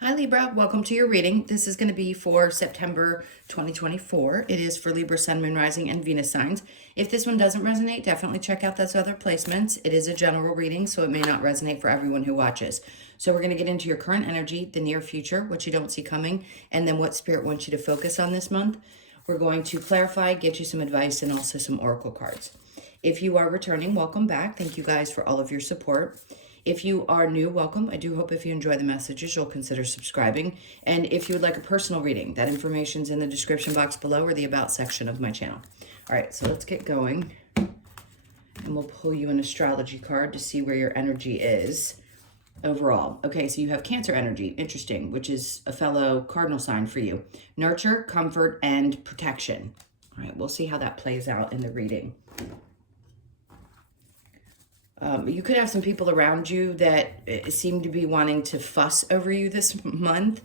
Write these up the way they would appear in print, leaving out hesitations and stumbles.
Hi Libra, welcome to your reading. This is going to be for September 2024. It is for Libra, Sun, Moon, Rising, and Venus signs. If this one doesn't resonate, definitely check out those other placements. It is a general reading, so it may not resonate for everyone who watches. So we're going to get into your current energy, the near future, what you don't see coming, and then what Spirit wants you to focus on this month. We're going to clarify, get you some advice, and also some oracle cards. If you are returning, welcome back. Thank you guys for all of your support. If you are new, welcome. I do hope if you enjoy the messages, you'll consider subscribing. And if you would like a personal reading, that information's in the description box below or the About section of my channel. All right, so let's get going. And we'll pull you an astrology card to see where your energy is overall. Okay, so you have Cancer energy, interesting, which is a fellow cardinal sign for you. Nurture, comfort, and protection. All right, we'll see how that plays out in the reading. You could have some people around you that seem to be wanting to fuss over you this month.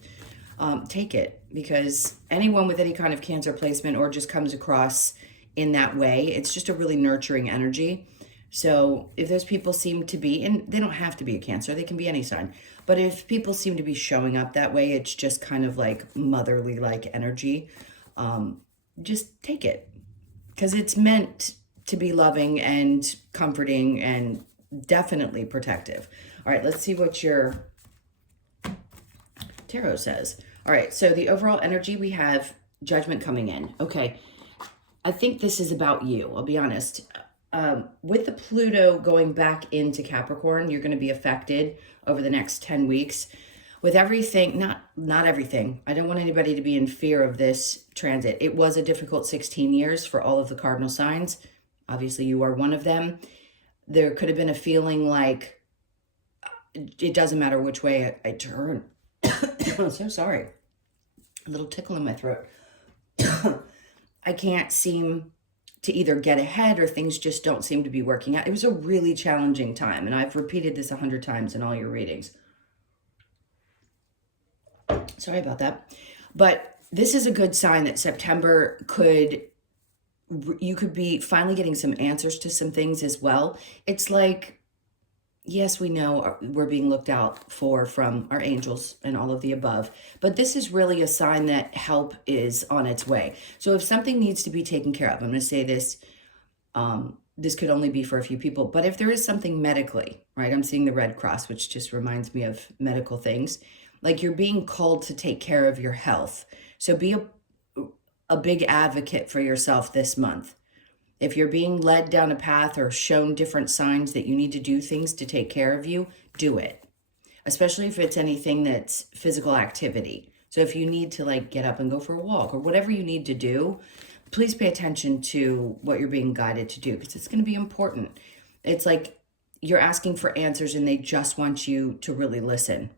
Take it, because anyone with any kind of Cancer placement or just comes across in that way, it's just a really nurturing energy. So if those people seem to be, and they don't have to be a Cancer, they can be any sign, but if people seem to be showing up that way, it's just kind of like motherly like energy. Just take it, because it's meant to be loving and comforting and definitely protective. All right, let's see what your tarot says. All right, so the overall energy, we have Judgment coming in. Okay, I think this is about you, I'll be honest. With the Pluto going back into Capricorn, you're going to be affected over the next 10 weeks with everything, not everything. I don't want anybody to be in fear of this transit. It was a difficult 16 years for all of the cardinal signs. Obviously, you are one of them. There could have been a feeling like it doesn't matter which way I turn. I'm so sorry. A little tickle in my throat. I can't seem to either get ahead or things just don't seem to be working out. It was a really challenging time, and I've repeated this 100 times in all your readings. Sorry about that. But this is a good sign that September you could be finally getting some answers to some things as well. It's like, yes, we know we're being looked out for from our angels and all of the above, but this is really a sign that help is on its way. So if something needs to be taken care of, I'm going to say this, this could only be for a few people, but if there is something medically, right? I'm seeing the Red Cross, which just reminds me of medical things. Like you're being called to take care of your health. So be a big advocate for yourself this month. If you're being led down a path or shown different signs that you need to do things to take care of you, do it. Especially if it's anything that's physical activity. So if you need to like get up and go for a walk or whatever you need to do, please pay attention to what you're being guided to do, because it's going to be important. It's like you're asking for answers and they just want you to really listen.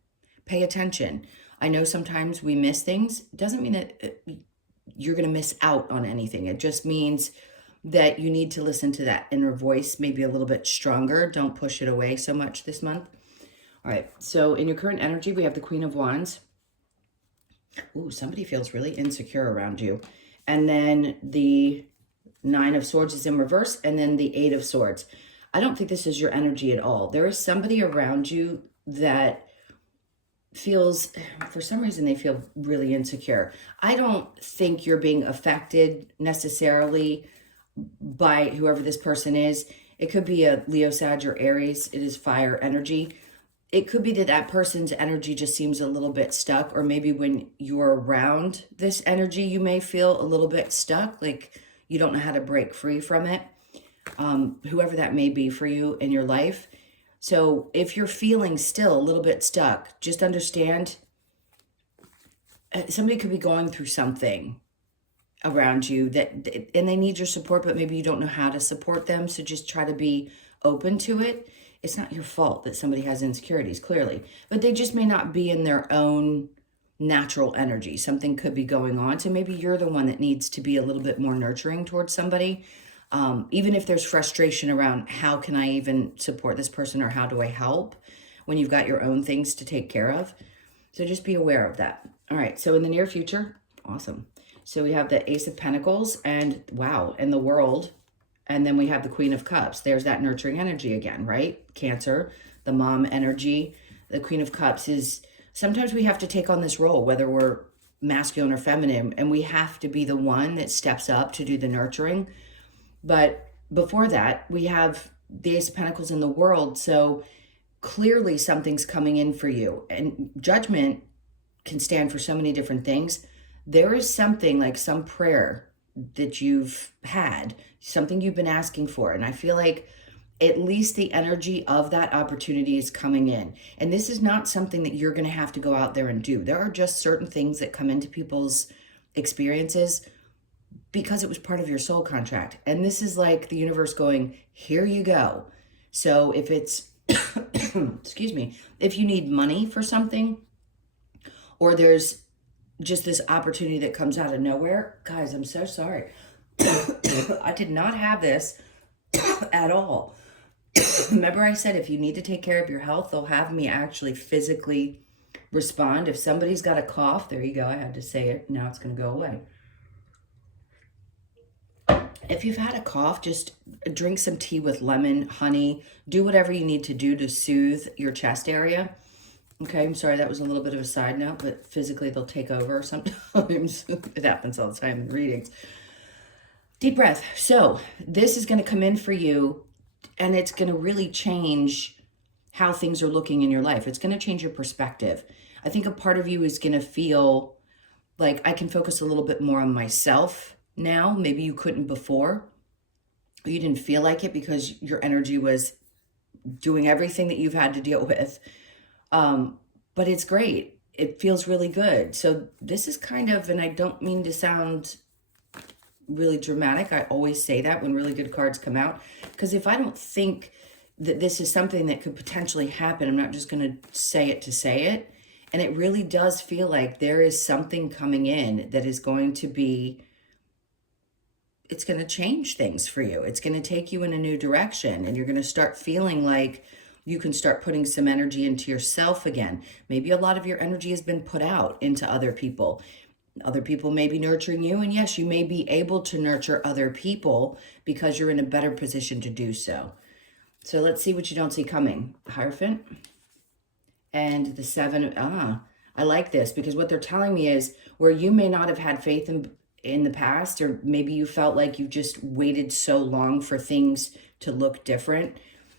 Pay attention. I know sometimes we miss things. It doesn't mean that you're going to miss out on anything. It just means that you need to listen to that inner voice maybe a little bit stronger. Don't push it away so much this month. All right, so in your current energy, we have the Queen of Wands. Ooh, somebody feels really insecure around you. And then the Nine of Swords is in reverse, and then the Eight of Swords. I don't think this is your energy at all. There is somebody around you that feels, for some reason, they feel really insecure. I don't think you're being affected necessarily by whoever this person is. It could be a Leo, Sag, or Aries. It is fire energy. It could be that that person's energy just seems a little bit stuck, or maybe when you're around this energy, you may feel a little bit stuck, like you don't know how to break free from it. Whoever that may be for you in your life. So if you're feeling still a little bit stuck, just understand somebody could be going through something around you and they need your support, but maybe you don't know how to support them. So just try to be open to it. It's not your fault that somebody has insecurities, clearly, but they just may not be in their own natural energy. Something could be going on. So maybe you're the one that needs to be a little bit more nurturing towards somebody. Even if there's frustration around how can I even support this person or how do I help when you've got your own things to take care of. So just be aware of that. All right. So in the near future, awesome. So we have the Ace of Pentacles and wow, and the World. And then we have the Queen of Cups. There's that nurturing energy again, right? Cancer, the mom energy. The Queen of Cups is sometimes we have to take on this role, whether we're masculine or feminine, and we have to be the one that steps up to do the nurturing. But before that, we have the Ace of Pentacles in the world. So clearly something's coming in for you. And judgment can stand for so many different things. There is something, like some prayer that you've had, something you've been asking for. And I feel like at least the energy of that opportunity is coming in. And this is not something that you're going to have to go out there and do. There are just certain things that come into people's experiences because it was part of your soul contract. And this is like the universe going, here you go. So if it's, excuse me, if you need money for something, or there's just this opportunity that comes out of nowhere, guys, I'm so sorry. I did not have this at all. Remember I said, if you need to take care of your health, they'll have me actually physically respond. If somebody's got a cough, there you go. I had to say it. Now it's going to go away. If you've had a cough, just drink some tea with lemon, honey, do whatever you need to do to soothe your chest area. Okay, I'm sorry, that was a little bit of a side note, but physically they'll take over sometimes. It happens all the time in readings. Deep breath. So this is going to come in for you, and it's going to really change how things are looking in your life. It's going to change your perspective. I think a part of you is going to feel like I can focus a little bit more on myself now. Maybe you couldn't before. You didn't feel like it because your energy was doing everything that you've had to deal with. But it's great. It feels really good. So this is kind of, and I don't mean to sound really dramatic. I always say that when really good cards come out, because if I don't think that this is something that could potentially happen, I'm not just going to say it to say it. And it really does feel like there is something coming in that is going to be, it's going to change things for you. It's going to take you in a new direction, and you're going to start feeling like you can start putting some energy into yourself again. Maybe a lot of your energy has been put out into other people. Other people may be nurturing you, and yes, you may be able to nurture other people because you're in a better position to do so. So let's see what you don't see coming. Hierophant and the 7. I like this, because what they're telling me is where you may not have had faith in the past, or maybe you felt like you just waited so long for things to look different.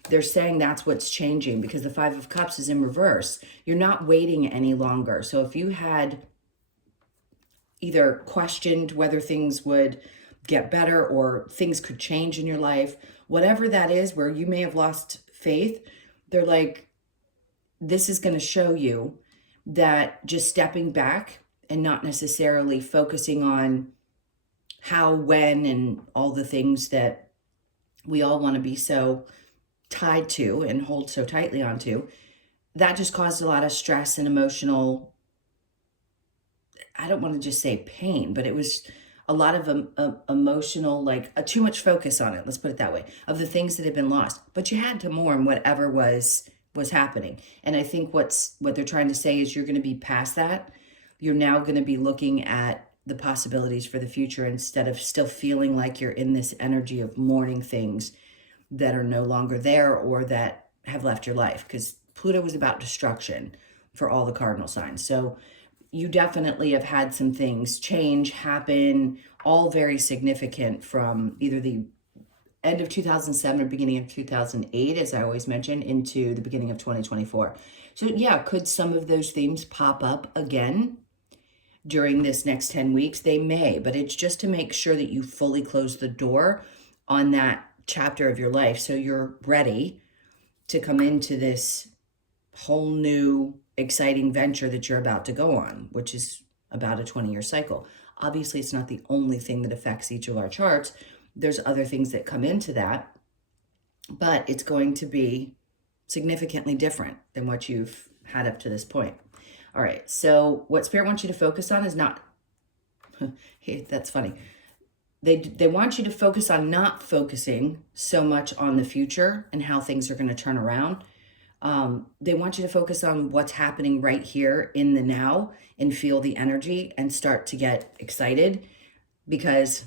They're saying that's what's changing, because the 5 of Cups is in reverse. You're not waiting any longer. So if you had either questioned whether things would get better or things could change in your life, whatever that is, where you may have lost faith, they're like, this is going to show you that just stepping back and not necessarily focusing on how, when, and all the things that we all want to be so tied to and hold so tightly onto, that just caused a lot of stress and emotional, I don't want to just say pain, but it was a lot of emotional, like too much focus on it, let's put it that way, of the things that had been lost. But you had to mourn whatever was happening. And I think what they're trying to say is you're going to be past that. You're now going to be looking at the possibilities for the future, instead of still feeling like you're in this energy of mourning things that are no longer there or that have left your life, because Pluto was about destruction for all the cardinal signs. So you definitely have had some things change, happen, all very significant from either the end of 2007 or beginning of 2008, as I always mention, into the beginning of 2024. So yeah, could some of those themes pop up again during this next 10 weeks? They may, but it's just to make sure that you fully close the door on that chapter of your life, so you're ready to come into this whole new exciting venture that you're about to go on, which is about a 20-year cycle. Obviously, it's not the only thing that affects each of our charts. There's other things that come into that, but it's going to be significantly different than what you've had up to this point. All right, so what Spirit wants you to focus on is not, hey, that's funny. They want you to focus on not focusing so much on the future and how things are going to turn around. They want you to focus on what's happening right here in the now and feel the energy and start to get excited, because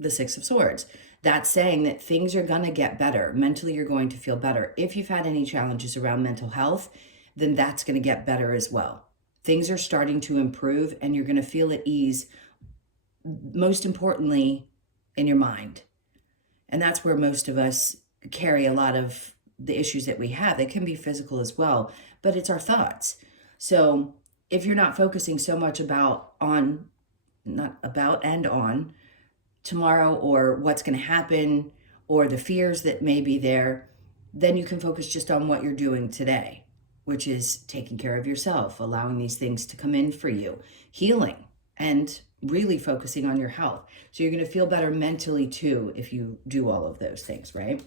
the 6 of Swords, that's saying that things are going to get better. Mentally, you're going to feel better. If you've had any challenges around mental health, then that's going to get better as well. Things are starting to improve and you're going to feel at ease, most importantly, in your mind. And that's where most of us carry a lot of the issues that we have. They can be physical as well, but it's our thoughts. So if you're not focusing so much not about and on tomorrow or what's going to happen or the fears that may be there, then you can focus just on what you're doing today, which is taking care of yourself, allowing these things to come in for you, healing, and really focusing on your health. So you're going to feel better mentally too if you do all of those things, right?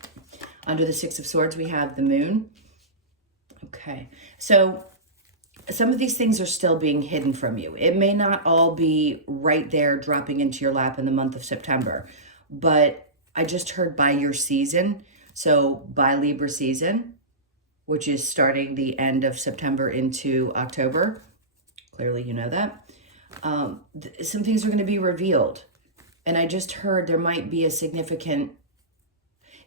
Under the Six of Swords, we have the Moon. Okay, so some of these things are still being hidden from you. It may not all be right there dropping into your lap in the month of September, but I just heard by your season. So by Libra season, which is starting the end of September into October. Clearly you know that. Some things are going to be revealed. And I just heard it might be a significant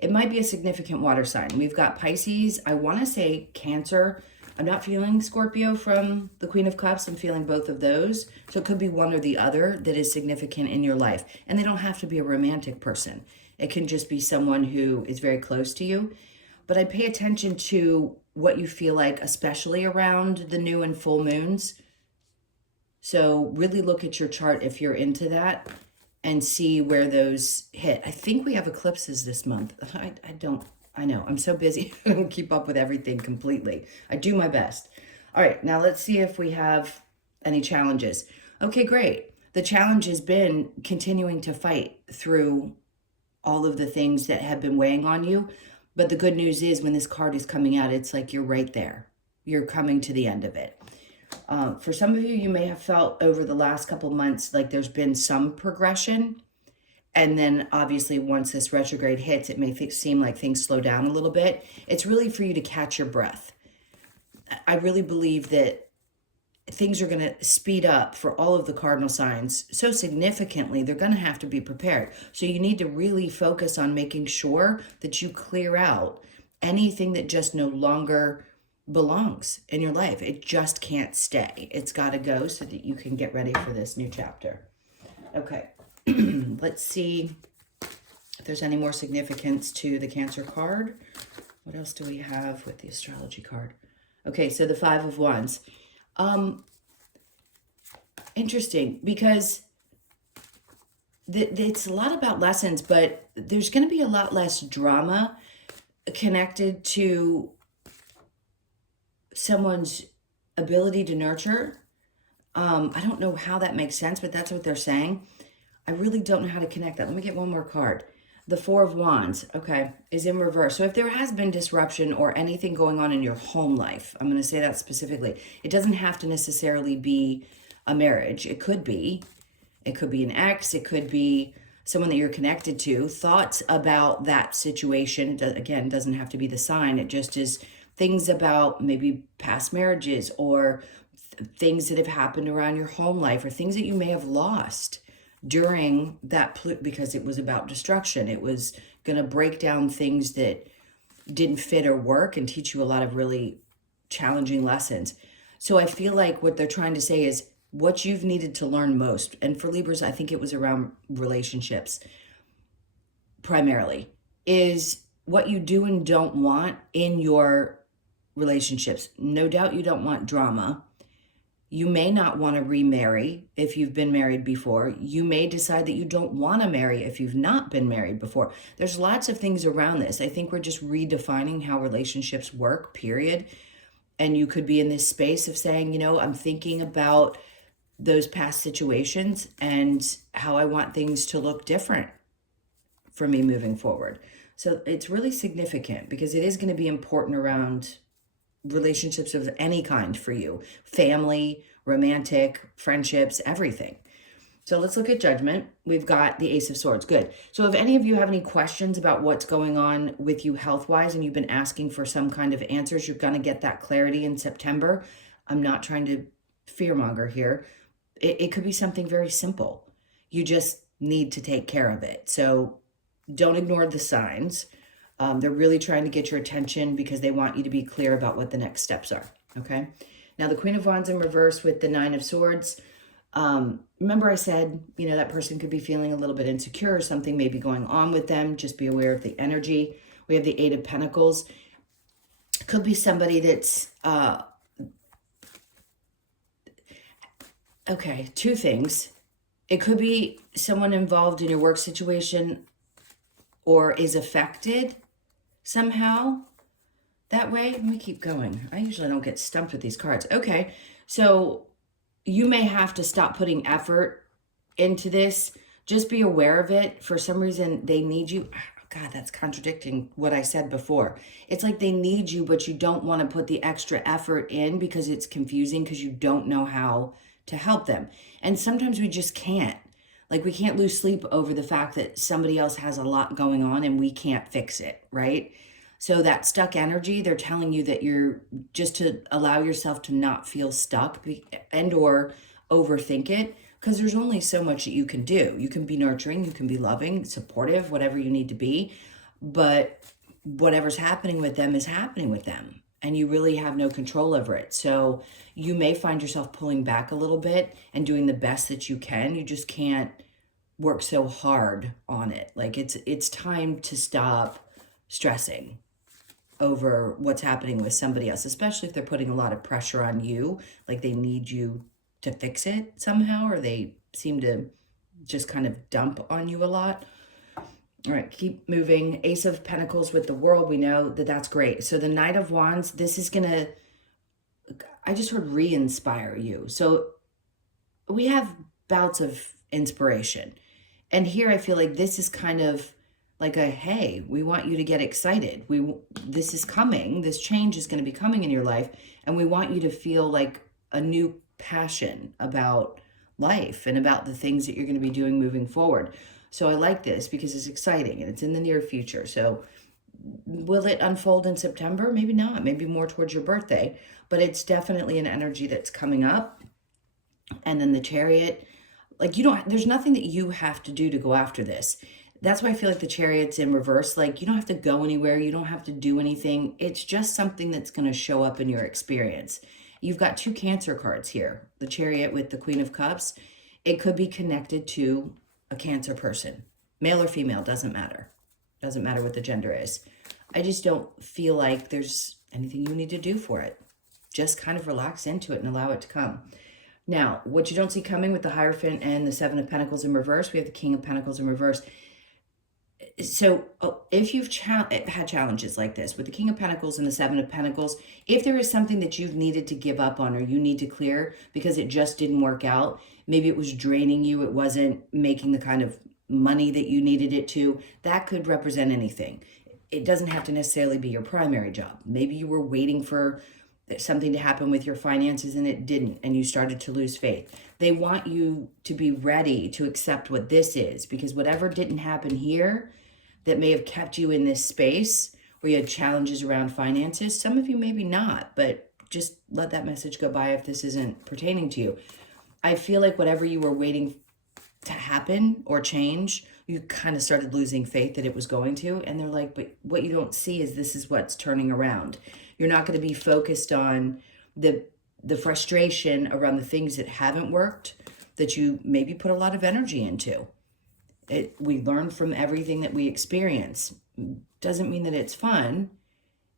water sign. We've got Pisces. I want to say Cancer. I'm not feeling Scorpio from the Queen of Cups. I'm feeling both of those. So it could be one or the other that is significant in your life. And they don't have to be a romantic person. It can just be someone who is very close to you. But I pay attention to what you feel like, especially around the new and full moons. So really look at your chart if you're into that and see where those hit. I think we have eclipses this month. I know, I'm so busy. I don't keep up with everything completely. I do my best. All right, now let's see if we have any challenges. Okay, great. The challenge has been continuing to fight through all of the things that have been weighing on you. But the good news is when this card is coming out, it's like you're right there. You're coming to the end of it. For some of you, you may have felt over the last couple months like there's been some progression. And then obviously once this retrograde hits, it may seem like things slow down a little bit. It's really for you to catch your breath. I really believe that things are going to speed up for all of the cardinal signs so significantly, they're going to have to be prepared. So you need to really focus on making sure that you clear out anything that just no longer belongs in your life. It just can't stay. It's got to go so that you can get ready for this new chapter. Okay. Let's see if there's any more significance to the Cancer card. What else do we have with the astrology card? Okay, so the Five of Wands. Interesting, because it's a lot about lessons, but there's going to be a lot less drama connected to someone's ability to nurture. I don't know how that makes sense, but that's what they're saying. I really don't know how to connect that. Let me get one more card. The Four of Wands, okay, is in reverse. So if there has been disruption or anything going on in your home life, I'm going to say that specifically. It doesn't have to necessarily be a marriage. It could be an ex. It could be someone that you're connected to. Thoughts about that situation, again, doesn't have to be the sign. It just is things about maybe past marriages or things that have happened around your home life or things that you may have lost during that, because it was about destruction. It was going to break down things that didn't fit or work and teach you a lot of really challenging lessons. So I feel like what they're trying to say is what you've needed to learn most. And for Libras, I think it was around relationships primarily, is what you do and don't want in your relationships. No doubt you don't want drama. You may not want to remarry if you've been married before. You may decide that you don't want to marry if you've not been married before. There's lots of things around this. I think we're just redefining how relationships work, period. And you could be in this space of saying, you know, I'm thinking about those past situations and how I want things to look different for me moving forward. So it's really significant because it is going to be important around relationships of any kind for you. Family, romantic, friendships, everything. So let's look at Judgment. We've got the Ace of Swords. Good. So if any of you have any questions about what's going on with you health-wise and you've been asking for some kind of answers, you're going to get that clarity in September. I'm not trying to fearmonger here. It could be something very simple. You just need to take care of it. So don't ignore the signs. They're really trying to get your attention because they want you to be clear about what the next steps are. Okay. Now, the Queen of Wands in reverse with the Nine of Swords. Remember I said, you know, that person could be feeling a little bit insecure or something maybe going on with them. Just be aware of the energy. We have the Eight of Pentacles. Could be somebody that's, okay, two things. It could be someone involved in your work situation or is affected somehow that way. Let me keep going. I usually don't get stumped with these cards. Okay, so you may have to stop putting effort into this. Just be aware of it. For some reason, they need you. God, that's contradicting what I said before. It's like they need you, but you don't want to put the extra effort in because it's confusing because you don't know how to help them. And sometimes we just can't. Like, we can't lose sleep over the fact that somebody else has a lot going on and we can't fix it, right? So that stuck energy, they're telling you that you're just to allow yourself to not feel stuck and or overthink it, because there's only so much that you can do. You can be nurturing, you can be loving, supportive, whatever you need to be, but whatever's happening with them is happening with them, and you really have no control over it. So you may find yourself pulling back a little bit and doing the best that you can. You just can't work so hard on it. Like, it's time to stop stressing over what's happening with somebody else, especially if they're putting a lot of pressure on you, like they need you to fix it somehow, or they seem to just kind of dump on you a lot. All right, keep moving. Ace of Pentacles with the World, we know that that's great. So the Knight of Wands, this is gonna, I just heard re-inspire you. So we have bouts of inspiration. And here I feel like this is kind of like a, hey, we want you to get excited. This is coming. This change is going to be coming in your life. And we want you to feel like a new passion about life and about the things that you're going to be doing moving forward. So I like this because it's exciting and it's in the near future. So will it unfold in September? Maybe not. Maybe more towards your birthday. But it's definitely an energy that's coming up. And then the Chariot, like, there's nothing that you have to do to go after this. That's why I feel like the Chariot's in reverse. Like, you don't have to go anywhere. You don't have to do anything. It's just something that's going to show up in your experience. You've got two Cancer cards here. The Chariot with the Queen of Cups. It could be connected to a Cancer person. Male or female, doesn't matter. Doesn't matter what the gender is. I just don't feel like there's anything you need to do for it. Just kind of relax into it and allow it to come. Now, what you don't see coming with the Hierophant and the Seven of Pentacles in reverse, we have the King of Pentacles in reverse. So if you've had challenges like this with the King of Pentacles and the Seven of Pentacles, if there is something that you've needed to give up on or you need to clear because it just didn't work out, maybe it was draining you, it wasn't making the kind of money that you needed it to, that could represent anything. It doesn't have to necessarily be your primary job. Maybe you were waiting for something to happen with your finances and it didn't, and you started to lose faith. They want you to be ready to accept what this is, because whatever didn't happen here that may have kept you in this space where you had challenges around finances, some of you maybe not, but just let that message go by if this isn't pertaining to you. I feel like whatever you were waiting to happen or change, you kind of started losing faith that it was going to. And they're like, but what you don't see is this is what's turning around. You're not going to be focused on the frustration around the things that haven't worked, that you maybe put a lot of energy into. We learn from everything that we experience. Doesn't mean that it's fun.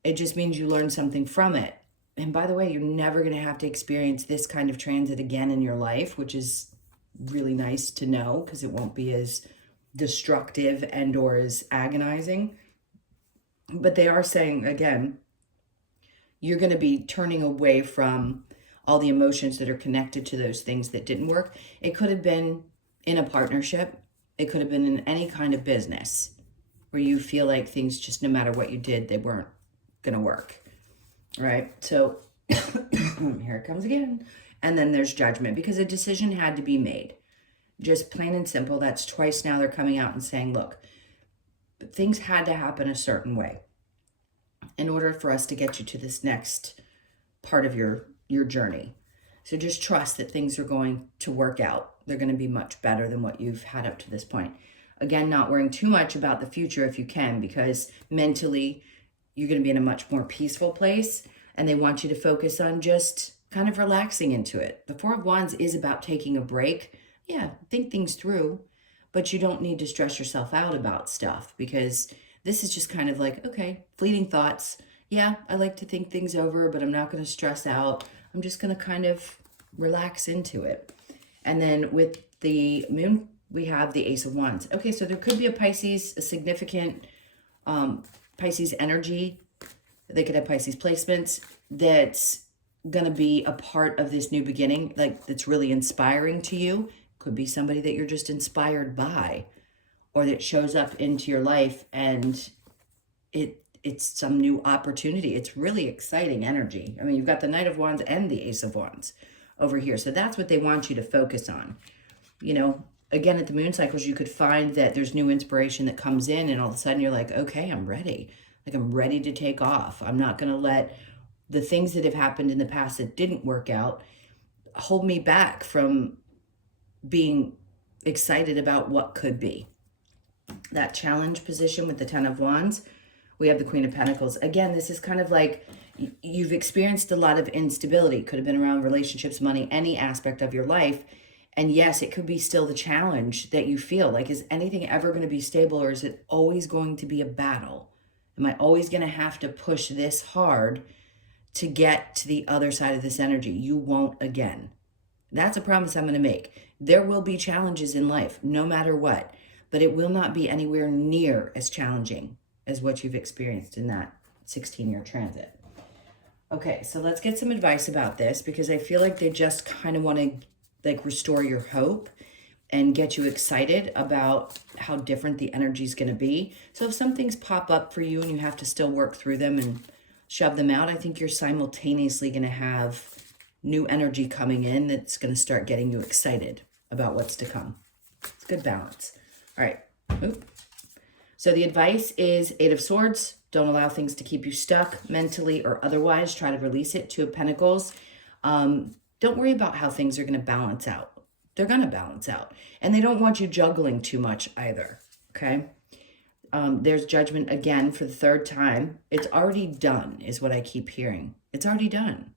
It just means you learn something from it. And by the way, you're never going to have to experience this kind of transit again in your life, which is really nice to know because it won't be as destructive and or as agonizing. But they are saying, again, you're going to be turning away from all the emotions that are connected to those things that didn't work. It could have been in a partnership. It could have been in any kind of business where you feel like things, just no matter what you did, they weren't going to work. All right. So here it comes again. And then there's Judgment, because a decision had to be made. Just plain and simple. That's twice now they're coming out and saying, look, things had to happen a certain way in order for us to get you to this next part of your journey. So just trust that things are going to work out. They're going to be much better than what you've had up to this point. Again, not worrying too much about the future if you can, because mentally you're going to be in a much more peaceful place, and they want you to focus on just kind of relaxing into it. The Four of Wands is about taking a break. Yeah, think things through, but you don't need to stress yourself out about stuff, because this is just kind of like, okay, fleeting thoughts. Yeah, I like to think things over, but I'm not going to stress out. I'm just going to kind of relax into it. And then with the moon, we have the Ace of Wands. Okay, so there could be a Pisces, a significant Pisces energy. They could have Pisces placements that's going to be a part of this new beginning, like that's really inspiring to you. Could be somebody that you're just inspired by, or that shows up into your life, and it's some new opportunity. It's really exciting energy. I mean, you've got the Knight of Wands and the Ace of Wands over here. So that's what they want you to focus on. You know, again, at the moon cycles, you could find that there's new inspiration that comes in, and all of a sudden you're like, okay, I'm ready. Like, I'm ready to take off. I'm not going to let the things that have happened in the past that didn't work out hold me back from being excited about what could be. That challenge position with the Ten of Wands, we have the Queen of Pentacles. Again, this is kind of like you've experienced a lot of instability. Could have been around relationships, money, any aspect of your life. And yes, it could be still the challenge that you feel like, is anything ever going to be stable, or is it always going to be a battle? Am I always going to have to push this hard to get to the other side of this energy? You won't again. That's a promise I'm going to make. There will be challenges in life, no matter what, but it will not be anywhere near as challenging as what you've experienced in that 16-year transit. Okay, so let's get some advice about this, because I feel like they just kind of want to like restore your hope and get you excited about how different the energy is going to be. So if some things pop up for you and you have to still work through them and shove them out, I think you're simultaneously going to have new energy coming in that's going to start getting you excited about what's to come. It's good balance. All right. Oop. So the advice is Eight of Swords. Don't allow things to keep you stuck mentally or otherwise. Try to release it. Two of Pentacles. Don't worry about how things are going to balance out. They're going to balance out. And they don't want you juggling too much either. Okay. There's Judgment again for the third time. It's already done is what I keep hearing. It's already done.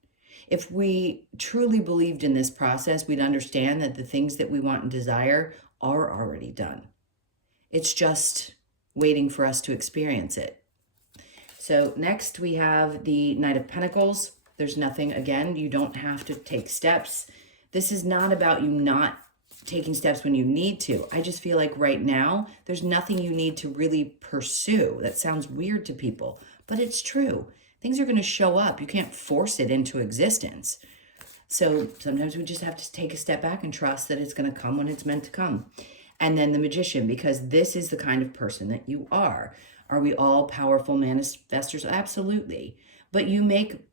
If we truly believed in this process, we'd understand that the things that we want and desire are already done. It's just waiting for us to experience it. So next we have the Knight of Pentacles. There's nothing, again, you don't have to take steps. This is not about you not taking steps when you need to. I just feel like right now, there's nothing you need to really pursue. That sounds weird to people, but it's true. Things are going to show up. You can't force it into existence. So sometimes we just have to take a step back and trust that it's going to come when it's meant to come. And then the Magician, because this is the kind of person that you are. Are we all powerful manifestors? Absolutely. But you make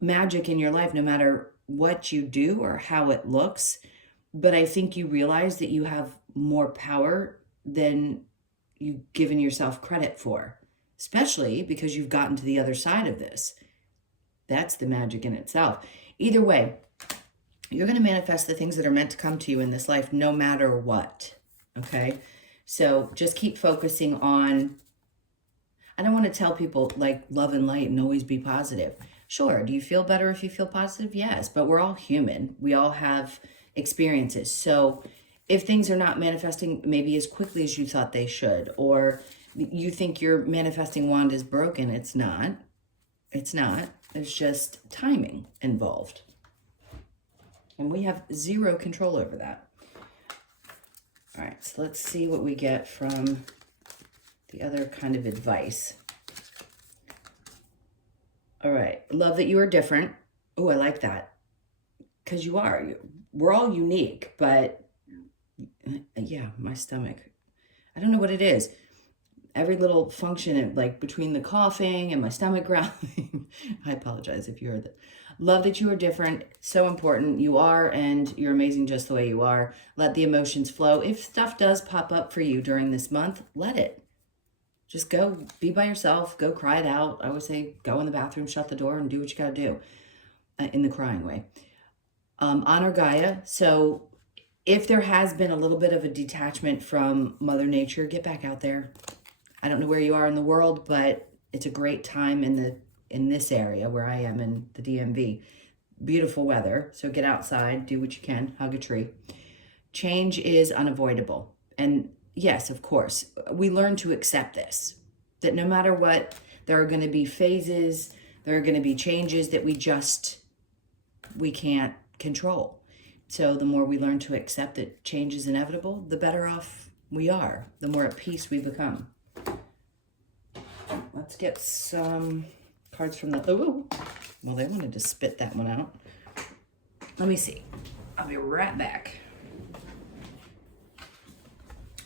magic in your life no matter what you do or how it looks. But I think you realize that you have more power than you've given yourself credit for, especially because you've gotten to the other side of this. That's the magic in itself. Either way, you're going to manifest the things that are meant to come to you in this life no matter what. Okay? So just keep focusing on, I don't want to tell people like love and light and always be positive. Sure. Do you feel better if you feel positive? Yes. But we're all human. We all have experiences. So if things are not manifesting maybe as quickly as you thought they should, or you think your manifesting wand is broken, it's not. It's not. There's just timing involved. And we have zero control over that. All right. So let's see what we get from the other kind of advice. All right. Love that you are different. Oh, I like that. Because you are. We're all unique, but yeah, my stomach. I don't know what it is. Every little function, like between the coughing and my stomach growling. I apologize if you heard that. Love that you are different. So important. You are, and you're amazing just the way you are. Let the emotions flow. If stuff does pop up for you during this month, let it. Just go be by yourself. Go cry it out. I always say go in the bathroom, shut the door, and do what you got to do in the crying way. Honor Gaia. So if there has been a little bit of a detachment from Mother Nature, get back out there. I don't know where you are in the world, but it's a great time in this area where I am in the DMV. beautiful weather. So get outside, do what you can, hug a tree. Change is unavoidable. And yes, of course, we learn to accept this, that no matter what, there are going to be phases, there are going to be changes that we can't control. So the more we learn to accept that change is inevitable, the better off we are, the more at peace we become. Let's get some cards from the, oh, well, they wanted to spit that one out. Let me see. I'll be right back.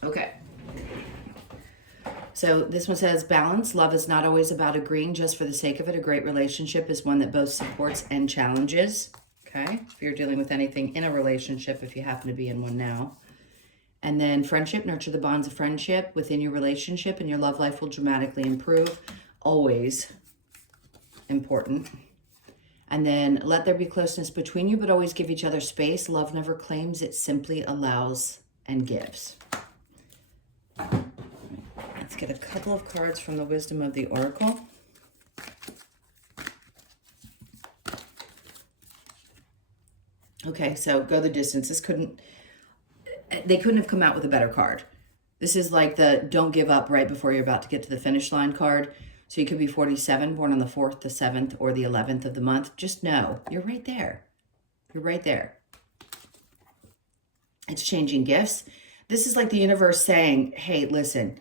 Okay. So this one says, balance. Love is not always about agreeing just for the sake of it. A great relationship is one that both supports and challenges. Okay. If you're dealing with anything in a relationship, if you happen to be in one now. And then friendship, nurture the bonds of friendship within your relationship and your love life will dramatically improve. Always important. And then let there be closeness between you, but always give each other space. Love never claims, it simply allows and gives. Let's get a couple of cards from the Wisdom of the Oracle. Okay, so go the distance. They couldn't have come out with a better card. This is like the don't give up right before you're about to get to the finish line card. So you could be 47, born on the 4th, the 7th, or the 11th of the month. Just know, you're right there. You're right there. It's changing gifts. This is like the universe saying, hey, listen,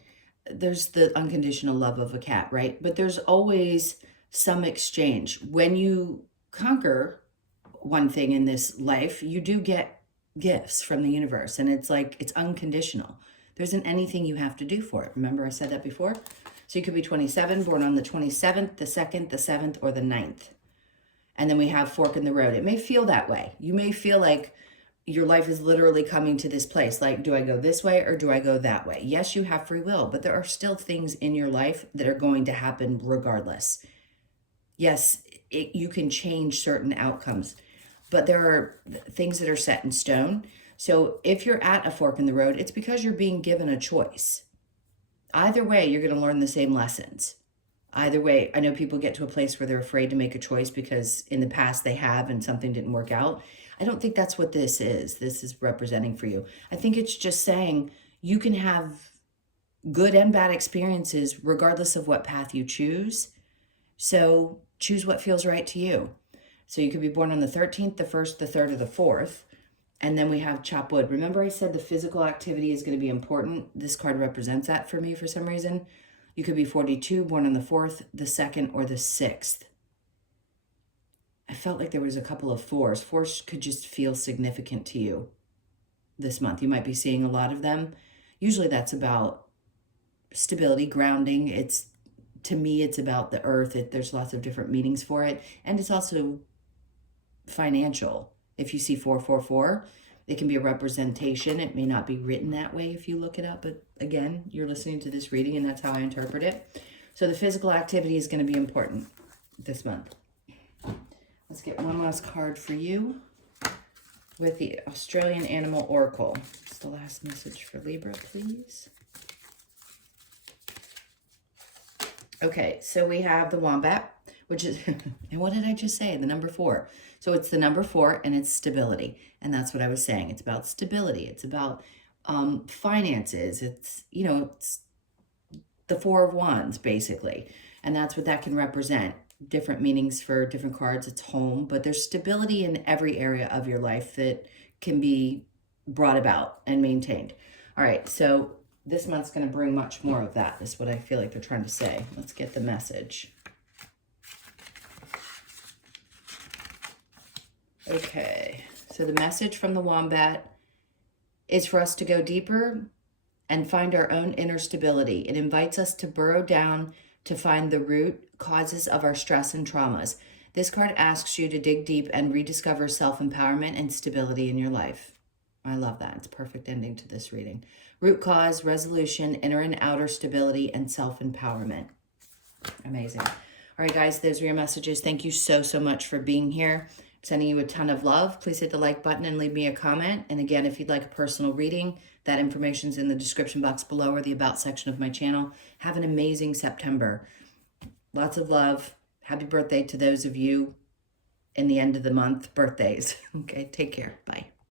there's the unconditional love of a cat, right? But there's always some exchange. When you conquer one thing in this life, you do get gifts from the universe. And it's like, it's unconditional. There isn't anything you have to do for it. Remember I said that before? So you could be 27, born on the 27th, the 2nd, the 7th, or the 9th. And then we have fork in the road. It may feel that way. You may feel like your life is literally coming to this place. Like, do I go this way or do I go that way? Yes, you have free will, but there are still things in your life that are going to happen regardless. Yes, you can change certain outcomes, but there are things that are set in stone. So if you're at a fork in the road, it's because you're being given a choice. Either way, you're going to learn the same lessons. Either way, I know people get to a place where they're afraid to make a choice because in the past they have and something didn't work out. I don't think that's what this is. This is representing for you. I think it's just saying you can have good and bad experiences regardless of what path you choose. So choose what feels right to you. So you could be born on the 13th, the 1st, the 3rd, or the 4th. And then we have chop wood. Remember I said the physical activity is going to be important? This card represents that for me for some reason. You could be 42, born on the 4th, the 2nd, or the 6th. I felt like there was a couple of 4s. 4s could just feel significant to you this month. You might be seeing a lot of them. Usually that's about stability, grounding. To me, it's about the earth. There's lots of different meanings for it. And it's also financial. If you see 444, it can be a representation. It may not be written that way if you look it up, but again, you're listening to this reading and that's how I interpret it. So the physical activity is going to be important this month. Let's get one last card for you with the Australian Animal Oracle. It's the last message for Libra, please. Okay, so we have the wombat, which is, and what did I just say? The number 4. So it's the number 4 and it's stability. And that's what I was saying. It's about stability. It's about finances. It's, it's the 4 of Wands, basically. And that's what that can represent. Different meanings for different cards. It's home, but there's stability in every area of your life that can be brought about and maintained. All right, so this month's going to bring much more of that. Is what I feel like they're trying to say. Let's get the message. Okay, so the message from the wombat is for us to go deeper and find our own inner stability. It invites us to burrow down to find the root causes of our stress and traumas. This card asks you to dig deep and rediscover self-empowerment and stability in your life. I love that. It's a perfect ending to this reading. Root cause, resolution, inner and outer stability, and self-empowerment. Amazing. All right, guys, those are your messages. Thank you so, so much for being here. I'm sending you a ton of love. Please hit the like button and leave me a comment. And again, if you'd like a personal reading, that information's in the description box below or the About section of my channel. Have an amazing September. Lots of love. Happy birthday to those of you in the end of the month birthdays. Okay, take care. Bye.